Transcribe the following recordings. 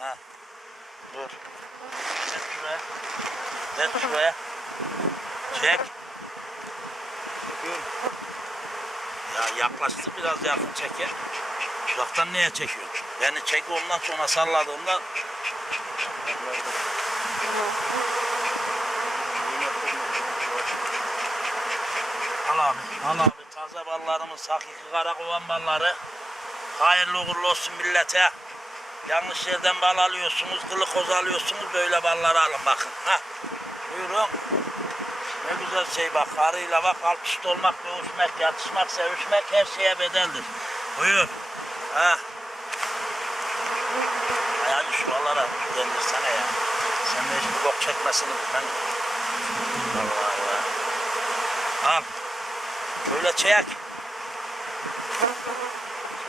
Ha. Dur. Çek şuraya. Çek şuraya. Çek. Çekiyorum. Ya yaklaştı biraz yakın çeker. Uzaktan niye çekiyorsun? Beni çek ondan sonra salladığımda al abi. Al abi. Taze ballarımız hakiki karakovan balları. Hayırlı uğurlu olsun millete. Yanlış yerden bal alıyorsunuz, glikoz alıyorsunuz. Böyle balları alın bakın. Ha. Buyurun. Ne güzel şey bak. Arıyla bak alt üst olmak, dövüşmek, yatışmak, sevişmek her şeye bedeldir. Buyur. Ha. Ayağını şuralara dendirsene ya. Sen de hiçbir bok çekmesini bilmem. Allah Allah. Al. Böyle çek.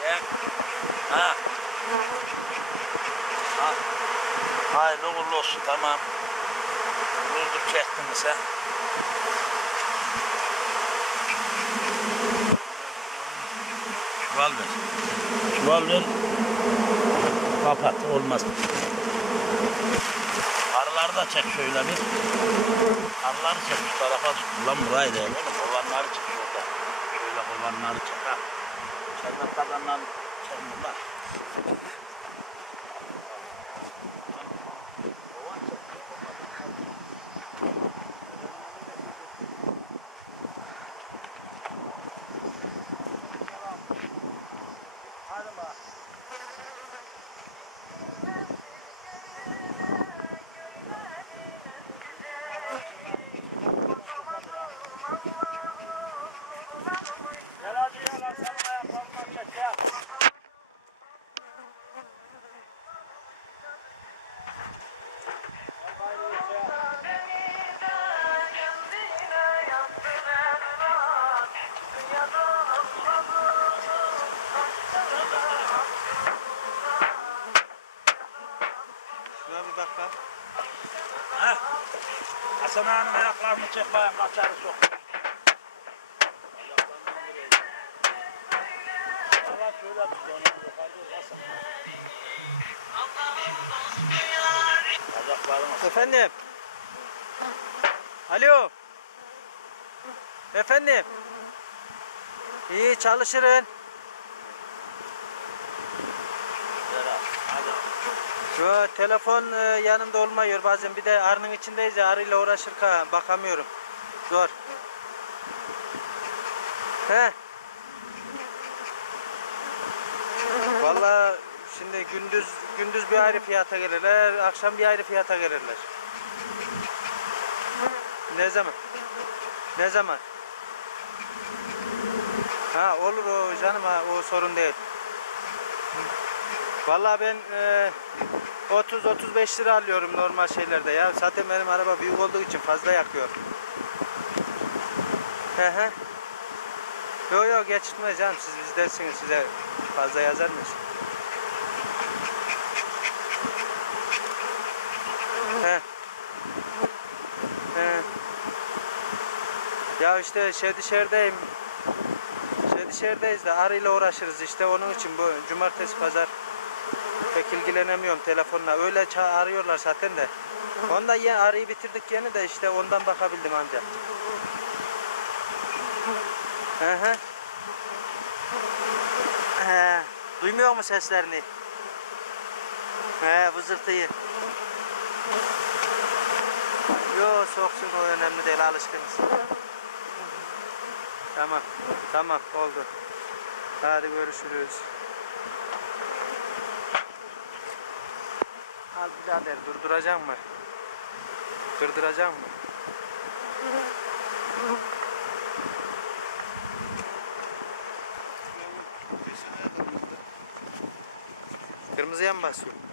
Çek. Ha. Al. Hayırlı uğurlu olsun tamam. Vurduk çektin mi sen? Çuval ver. Çuval ver. Kapat olmaz. Arıları da çek şöyle bir. Arıları çek şu tarafa. Ulan burayı değil oğlum. Kovanları çek şurada. Şöyle kovanları çek ha. Şerbet kazanları çek bunlar. Şuna bir bak bak. Ha? Hasan Ağa'nın ayaklarını çek bayan kaçarı sok. Efendim. Alo. Efendim. İyi çalışırın. Hadi. Hadi. Şu telefon e, yanımda olmuyor bazen. Bir de arının içindeyiz ya arıyla uğraşırken bakamıyorum. Zor. He. Vallahi şimdi gündüz gündüz bir ayrı fiyata gelirler, akşam bir ayrı fiyata gelirler. Ne zaman? Ne zaman? Ha olur o canım ha o sorun değil. Vallahi ben e, 30-35 lira alıyorum normal şeylerde ya. Zaten benim araba büyük olduğu için fazla yakıyor. He he. Yo yo geçitme canım siz bizdesiniz size fazla yazar mıyız? He. Ya işte Şedişehir'deyim. Şedişehir'deyiz de arıyla uğraşırız işte onun için bu cumartesi pazar pek ilgilenemiyorum telefonla. Öyle arıyorlar zaten de. Ondan yeni arıyı bitirdik yeni de işte ondan bakabildim ancak. Hı hı. He, duymuyor mu seslerini? He, vızırtıyı. Yo soksun o önemli değil alışkınız. Tamam, tamam oldu. Hadi görüşürüz. Al birader durduracak mı? Durduracak mı? Kırmızıya mı basıyor?